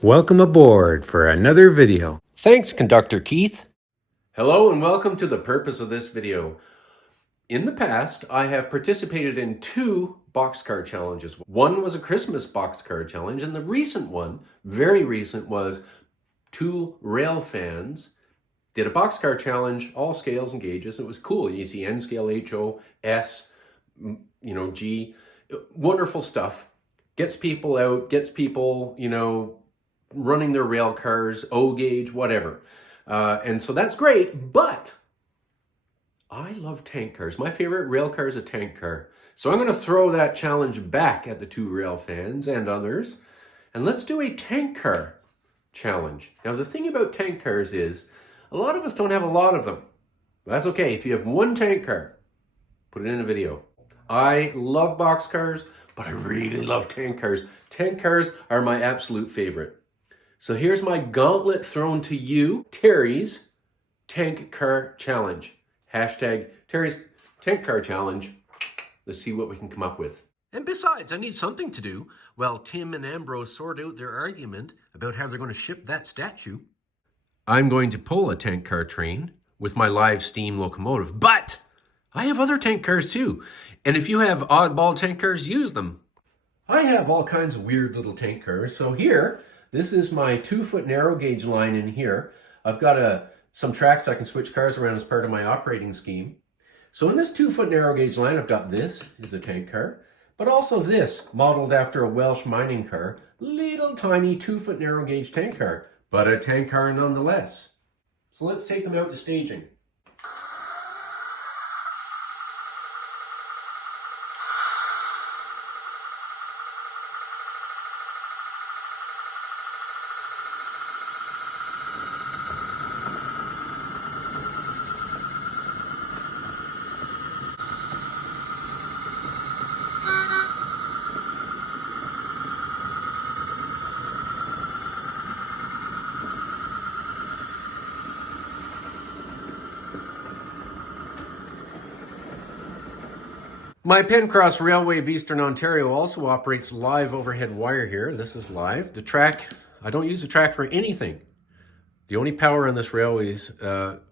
Welcome aboard for another video. Thanks, Conductor Keith. Hello and welcome to the purpose of this video. In the past, I have participated in 2 boxcar challenges. One was a Christmas boxcar challenge, and the recent one, very recent, was 2 rail fans did a boxcar challenge, all scales and gauges. It was cool. You see N scale, HO, S, G. Wonderful stuff. Gets people out, gets people, running their rail cars, O gauge, whatever. And so that's great, but I love tank cars. My favorite rail car is a tank car. So I'm going to throw that challenge back at the 2 rail fans and others, and let's do a tank car challenge. Now, the thing about tank cars is a lot of us don't have a lot of them. That's okay. If you have one tank car, put it in a video. I love box cars, but I really love tank cars. Tank cars are my absolute favorite. So here's my gauntlet thrown to you, Terry's Tank Car Challenge. Hashtag Terry's Tank Car Challenge. Let's see what we can come up with. And besides, I need something to do while Tim and Ambrose sort out their argument about how they're going to ship that statue. I'm going to pull a tank car train with my live steam locomotive, but I have other tank cars too. And if you have oddball tank cars, use them. I have all kinds of weird little tank cars. So here, this is my 2-foot narrow gauge line in here. I've got some tracks I can switch cars around as part of my operating scheme. So in this 2-foot narrow gauge line, I've got this is a tank car, but also this, modeled after a Welsh mining car, little tiny 2-foot narrow gauge tank car, but a tank car nonetheless. So let's take them out to staging. My Pencross Railway of Eastern Ontario also operates live overhead wire here. This is live. The track, I don't use the track for anything. The only power on this railway is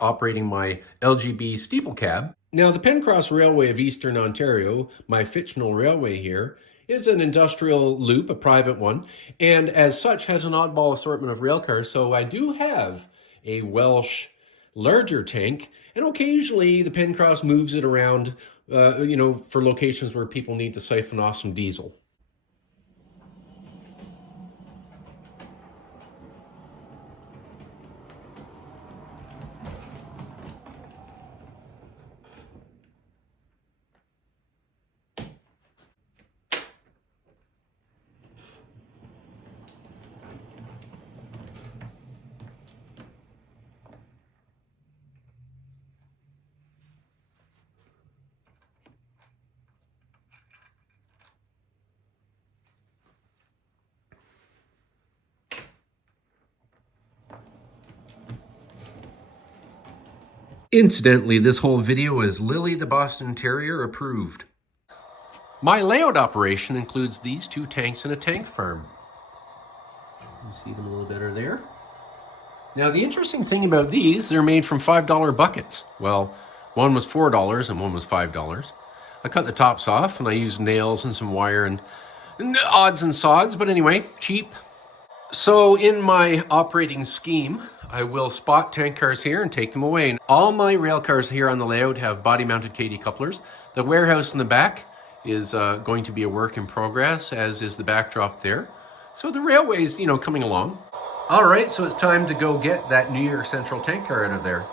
operating my LGB steeple cab. Now, the Pencross Railway of Eastern Ontario, my fictional railway here, is an industrial loop, a private one, and as such has an oddball assortment of rail cars. So I do have a Welsh larger tank, and occasionally the Pencross moves it around, for locations where people need to siphon off some diesel. Incidentally, this whole video is Lily the Boston Terrier approved. My layout operation includes these 2 tanks and a tank farm. You see them a little better there. Now, the interesting thing about these, they're made from $5 buckets. Well, one was $4 and one was $5. I cut the tops off and I used nails and some wire and odds and sods, but anyway, cheap. So in my operating scheme, I will spot tank cars here and take them away. All my rail cars here on the layout have body-mounted KD couplers. The warehouse in the back is going to be a work in progress, as is the backdrop there. So the railway's, coming along. All right, so it's time to go get that New York Central tank car out of there.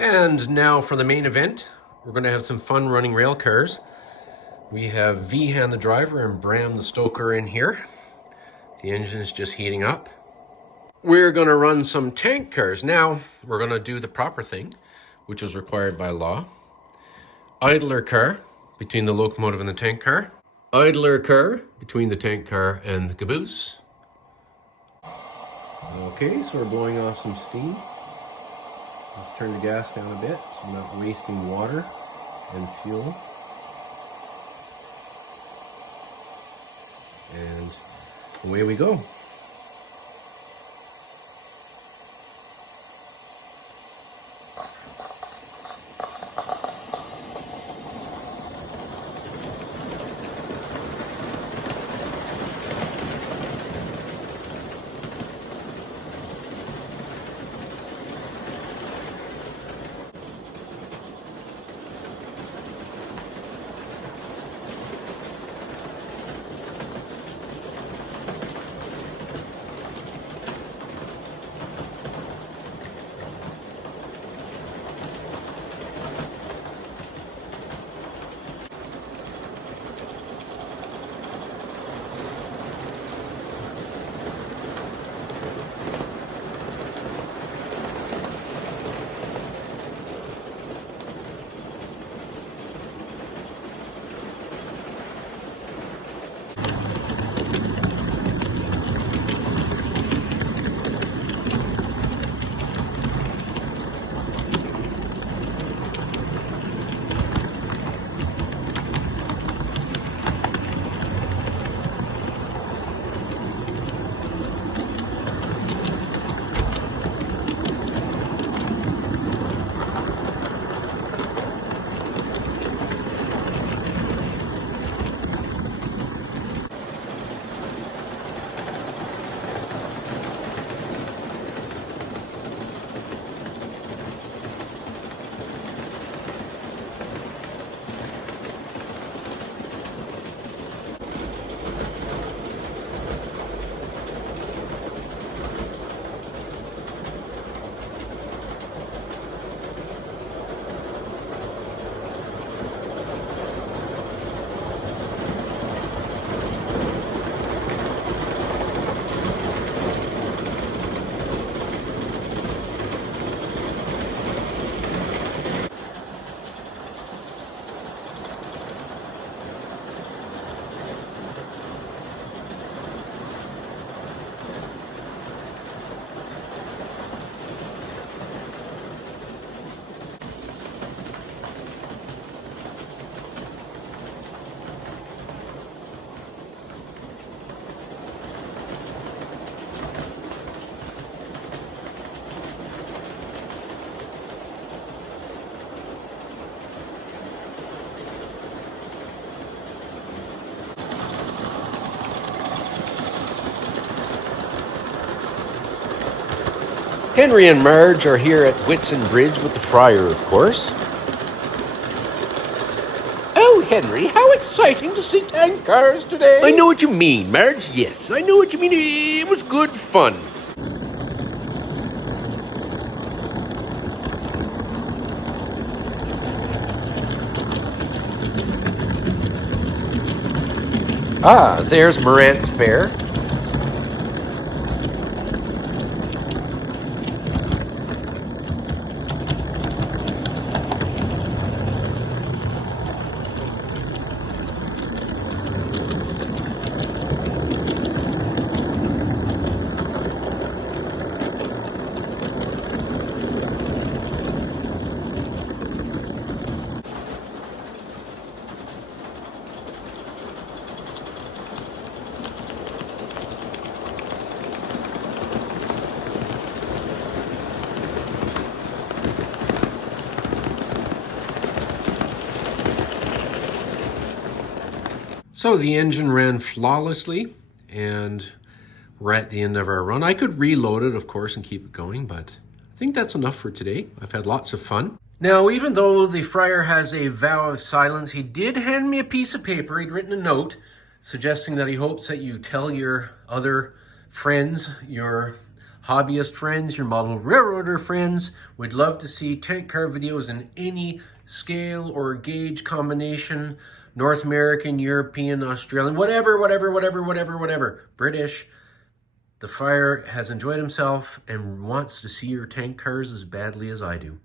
And now for the main event, we're going to have some fun running rail cars. We have Vihan the driver and Bram the stoker in here. The engine is just heating up. We're going to run some tank cars. Now, we're going to do the proper thing, which was required by law. Idler car between the locomotive and the tank car. Idler car between the tank car and the caboose. Okay, so we're blowing off some steam. Let's turn the gas down a bit so we're not wasting water and fuel. And away we go. Henry and Marge are here at Whitson Bridge with the Friar, of course. Oh, Henry, how exciting to see tank cars today. I know what you mean, Marge. Yes, I know what you mean. It was good fun. Ah, there's Morant's bear. So the engine ran flawlessly, and we're at the end of our run. I could reload it, of course, and keep it going, but I think that's enough for today. I've had lots of fun. Now, even though the Friar has a vow of silence, he did hand me a piece of paper. He'd written a note suggesting that he hopes that you tell your other friends, your hobbyist friends, your model railroader friends would love to see tank car videos in any scale or gauge combination, North American, European, Australian, whatever, British. The Friar has enjoyed himself and wants to see your tank cars as badly as I do.